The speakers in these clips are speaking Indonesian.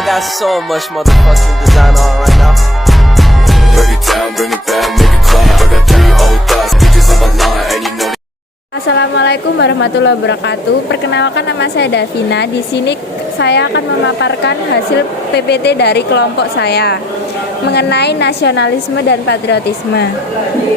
I got so much motherfucking design on right now. Bring it down, bring it back, make it clap. I got 3 old thoughts, bitches on my line, and you know. Assalamualaikum warahmatullahi wabarakatuh. Perkenalkan, nama saya Davina. Di sini saya akan memaparkan hasil PPT dari kelompok saya mengenai nasionalisme dan patriotisme.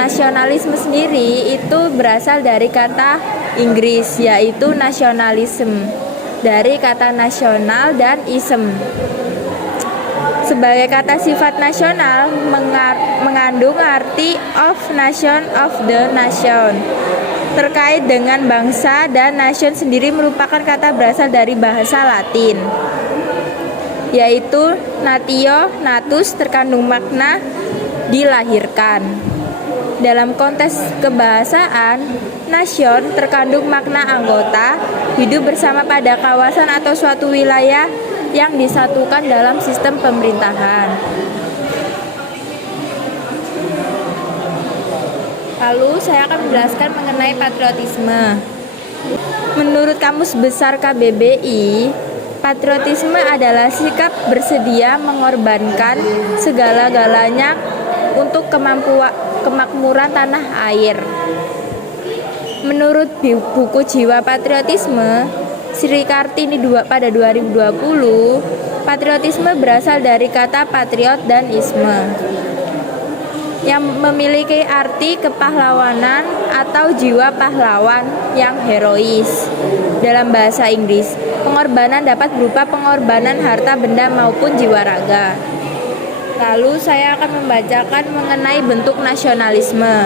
Nasionalisme sendiri itu berasal dari kata Inggris, yaitu nationalism, dari kata nasional dan ism. Sebagai kata sifat nasional mengandung arti of nation, of the nation. Terkait dengan bangsa, dan nation sendiri merupakan kata berasal dari bahasa Latin, yaitu natio, natus, terkandung makna dilahirkan. Dalam konteks kebahasaan, nation terkandung makna anggota hidup bersama pada kawasan atau suatu wilayah yang disatukan dalam sistem pemerintahan. Lalu saya akan menjelaskan mengenai patriotisme. Menurut Kamus Besar KBBI, patriotisme adalah sikap bersedia mengorbankan segala-galanya untuk kemakmuran tanah air. Menurut buku Jiwa Patriotisme Sri Kartini pada 2020, patriotisme berasal dari kata patriot dan isme, yang memiliki arti kepahlawanan atau jiwa pahlawan yang herois. Dalam bahasa Inggris, pengorbanan dapat berupa pengorbanan harta benda maupun jiwa raga. Lalu saya akan membacakan mengenai bentuk nasionalisme.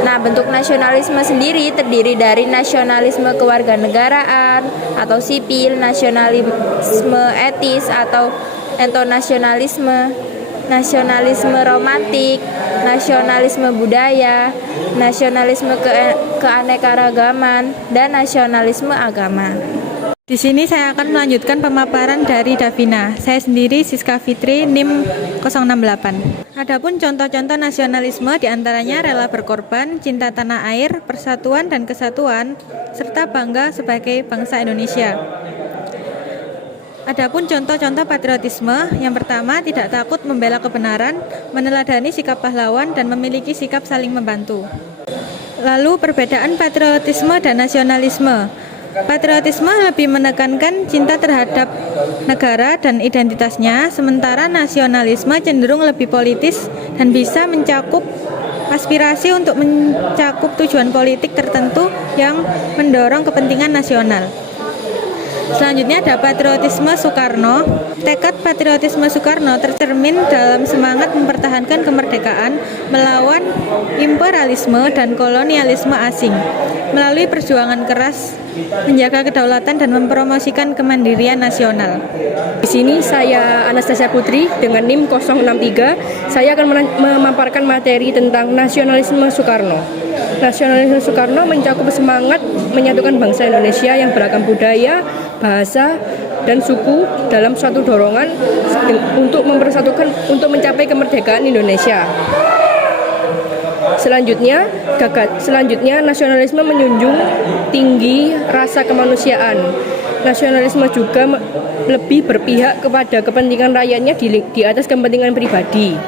Nah, bentuk nasionalisme sendiri terdiri dari nasionalisme kewarganegaraan atau sipil, nasionalisme etis atau etnonasionalisme, nasionalisme romantik, nasionalisme budaya, nasionalisme keanekaragaman, dan nasionalisme agama. Di sini saya akan melanjutkan pemaparan dari Davina. Saya sendiri Siska Fitri, NIM 068. Adapun contoh-contoh nasionalisme diantaranya rela berkorban, cinta tanah air, persatuan dan kesatuan, serta bangga sebagai bangsa Indonesia. Adapun contoh-contoh patriotisme, yang pertama, tidak takut membela kebenaran, meneladani sikap pahlawan, dan memiliki sikap saling membantu. Lalu perbedaan patriotisme dan nasionalisme. Patriotisme lebih menekankan cinta terhadap negara dan identitasnya, sementara nasionalisme cenderung lebih politis dan bisa mencakup aspirasi untuk mencakup tujuan politik tertentu yang mendorong kepentingan nasional. Selanjutnya ada patriotisme Soekarno. Tekad patriotisme Soekarno tercermin dalam semangat mempertahankan kemerdekaan melawan imperialisme dan kolonialisme asing, melalui perjuangan keras menjaga kedaulatan dan mempromosikan kemandirian nasional. Di sini saya Anastasia Putri dengan NIM 063. Saya akan memaparkan materi tentang nasionalisme Soekarno. Nasionalisme Soekarno mencakup semangat menyatukan bangsa Indonesia yang beragam budaya, bahasa, dan suku dalam suatu dorongan untuk mempersatukan untuk mencapai kemerdekaan Indonesia. Selanjutnya nasionalisme menjunjung tinggi rasa kemanusiaan. Nasionalisme juga lebih berpihak kepada kepentingan rakyatnya di atas kepentingan pribadi.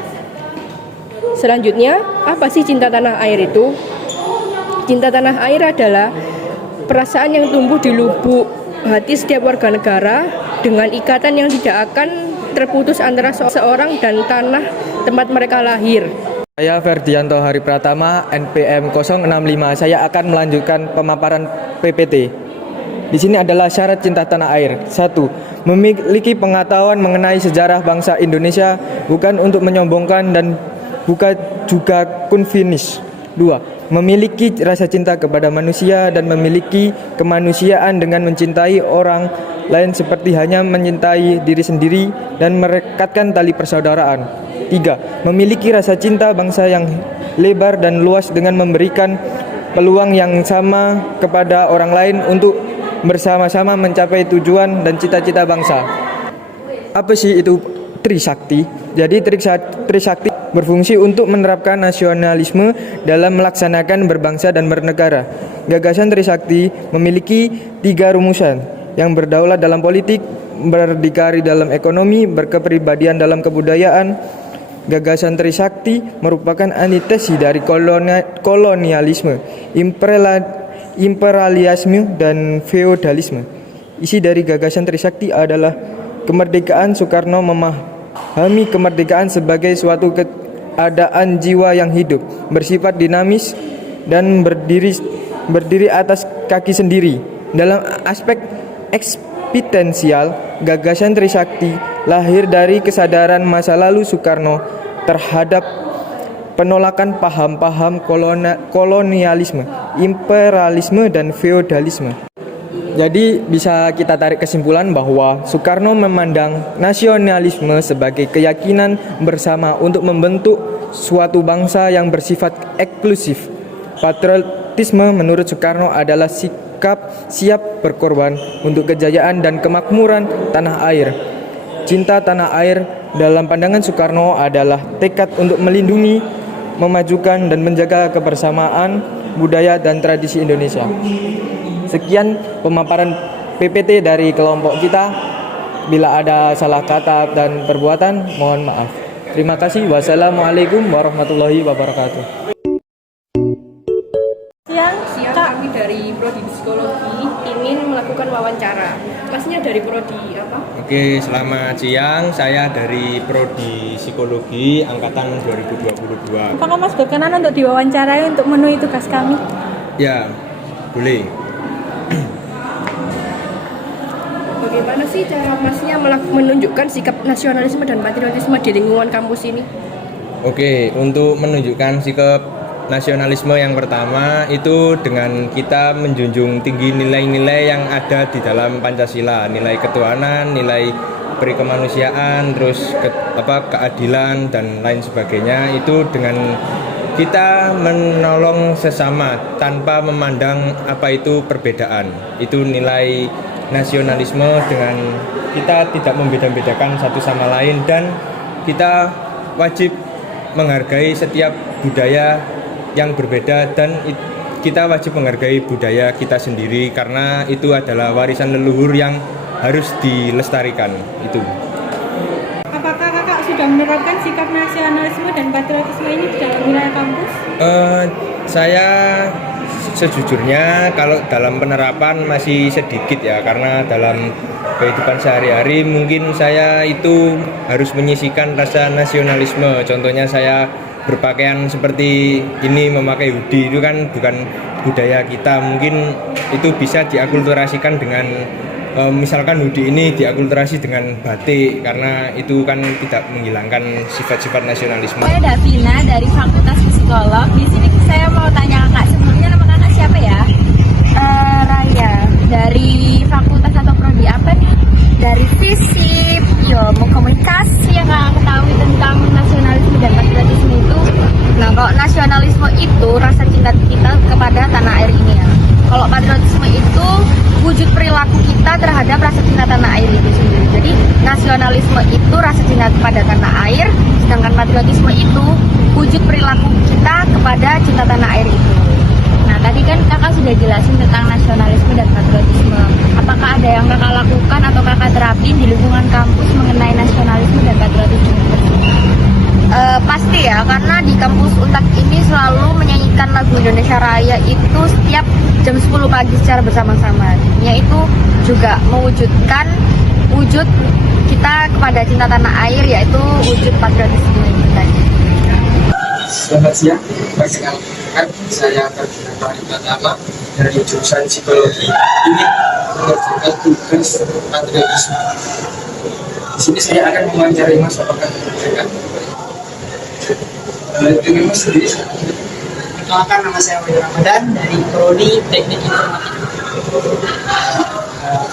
Selanjutnya, apa sih cinta tanah air itu? Cinta tanah air adalah perasaan yang tumbuh di lubuk hati setiap warga negara dengan ikatan yang tidak akan terputus antara seseorang dan tanah tempat mereka lahir. Saya Ferdianto Hari Pratama, NPM 065. Saya akan melanjutkan pemaparan PPT. Di sini adalah syarat cinta tanah air. 1. Memiliki pengetahuan mengenai sejarah bangsa Indonesia, bukan untuk menyombongkan dan bukan juga kunfinis. 2. Memiliki rasa cinta kepada manusia dan memiliki kemanusiaan dengan mencintai orang lain seperti hanya mencintai diri sendiri dan merekatkan tali persaudaraan. 3. Memiliki rasa cinta bangsa yang lebar dan luas dengan memberikan peluang yang sama kepada orang lain untuk bersama-sama mencapai tujuan dan cita-cita bangsa. Apa sih itu Trisakti? Jadi Trisakti berfungsi untuk menerapkan nasionalisme dalam melaksanakan berbangsa dan bernegara. Gagasan Trisakti memiliki 3 rumusan yang berdaulat dalam politik, berdikari dalam ekonomi, berkepribadian dalam kebudayaan. Gagasan Trisakti merupakan antitesi dari kolonialisme, imperialisme, dan feodalisme. Isi dari gagasan Trisakti adalah kemerdekaan. Soekarno memahami kemerdekaan sebagai suatu keadaan jiwa yang hidup, bersifat dinamis, dan berdiri atas kaki sendiri. Dalam aspek eksistensial, gagasan Trisakti lahir dari kesadaran masa lalu Soekarno terhadap penolakan paham-paham kolonialisme, imperialisme, dan feodalisme. Jadi bisa kita tarik kesimpulan bahwa Soekarno memandang nasionalisme sebagai keyakinan bersama untuk membentuk suatu bangsa yang bersifat eksklusif. Patriotisme menurut Soekarno adalah sikap siap berkorban untuk kejayaan dan kemakmuran tanah air. Cinta tanah air dalam pandangan Soekarno adalah tekad untuk melindungi, memajukan, dan menjaga kebersamaan budaya dan tradisi Indonesia. Sekian pemaparan PPT dari kelompok kita. Bila ada salah kata dan perbuatan, mohon maaf. Terima kasih. Wassalamualaikum warahmatullahi wabarakatuh. Siang kami dari Prodi Psikologi ingin melakukan wawancara. Masnya dari Prodi apa? Oke, selamat siang. Saya dari Prodi Psikologi angkatan 2022. Apakah Mas berkenan untuk diwawancarai untuk memenuhi tugas kami? Ya, boleh. Bagaimana sih cara Masnya menunjukkan sikap nasionalisme dan patriotisme di lingkungan kampus ini? Oke, untuk menunjukkan sikap nasionalisme yang pertama itu dengan kita menjunjung tinggi nilai-nilai yang ada di dalam Pancasila, nilai ketuhanan, nilai perikemanusiaan, terus keadilan dan lain sebagainya. Itu dengan kita menolong sesama tanpa memandang apa itu perbedaan. Itu nilai nasionalisme, dengan kita tidak membeda-bedakan satu sama lain dan kita wajib menghargai setiap budaya yang berbeda dan kita wajib menghargai budaya kita sendiri karena itu adalah warisan leluhur yang harus dilestarikan. Itu. Apakah kakak sudah menerapkan sikap nasionalisme dan patriotisme ini di dalam wilayah kampus? Saya sejujurnya kalau dalam penerapan masih sedikit ya, karena dalam kehidupan sehari-hari mungkin saya itu harus menyisihkan rasa nasionalisme. Contohnya saya berpakaian seperti ini, memakai hoodie, itu kan bukan budaya kita. Mungkin itu bisa diakulturasikan dengan misalkan hoodie ini diakulturasi dengan batik, karena itu kan tidak menghilangkan sifat-sifat nasionalisme. Saya Davina dari Fakultas Psikolog. Di sini saya mau tanya kakak, sebelumnya nama kakak siapa ya? Raya. Dari fakultas atau prodi apa nih? Dari FISIP. Ilmu komunikasi yang kakak ketahui tentang nasionalisme dan patriotisme itu. Nah, kalau nasionalisme itu rasa cinta kita kepada tanah air ini ya. Kalau patriotisme itu wujud perilaku kita terhadap rasa cinta tanah air itu sendiri. Jadi nasionalisme itu rasa cinta kepada tanah air, sedangkan patriotisme itu wujud perilaku kita kepada cinta tanah air itu. Nah, tadi kan kakak sudah jelasin tentang nasionalisme dan patriotisme. Apakah ada yang kakak lakukan atau kakak terapin di lingkungan kampus mengenai nasionalisme dan patriotisme? Pasti ya, karena di kampus Untak ini selalu menyanyikan lagu Indonesia Raya itu setiap jam 10 pagi secara bersama-sama. Yaitu juga mewujudkan wujud kita kepada cinta tanah air, yaitu wujud patriotisme kita. Selamat siang, perkenalkan saya Ferdinand Wahid Pratama dari jurusan Psikologi. Ini mengerjakan tugas patriotisme. Di sini saya akan mewawancarai Mas, apakah mengerjakan? Dengan Mas sendiri. Perkenalkan, nama saya Wahid Ramadan dari Prodi Teknik Informatika.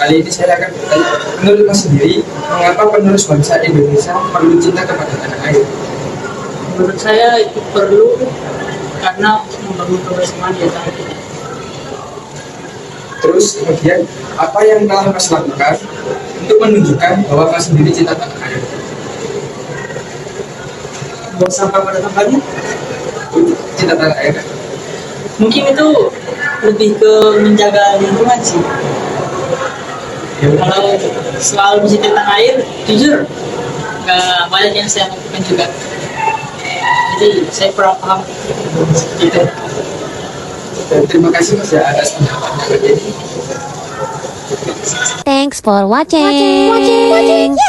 Kali ini saya akan bertanya, menurut Mas sendiri, mengapa penerus bangsa Indonesia perlu cinta kepada tanah air? Menurut saya itu perlu karena membangun kebersamaan di antara kita. Terus kemudian apa yang telah Mas lakukan untuk menunjukkan bahwa Mas sendiri cinta tanah air? Buang sampah pada tempatnya. Cinta tanah air. Mungkin itu lebih ke menjaga lingkungan sih. Ya, Kalau selalu mencintai tanah air, jujur nggak banyak yang saya lakukan juga. Jadi saya kurang paham gitu. Dan terima kasih Mas ya atas pendapatnya ini. Thanks for watching.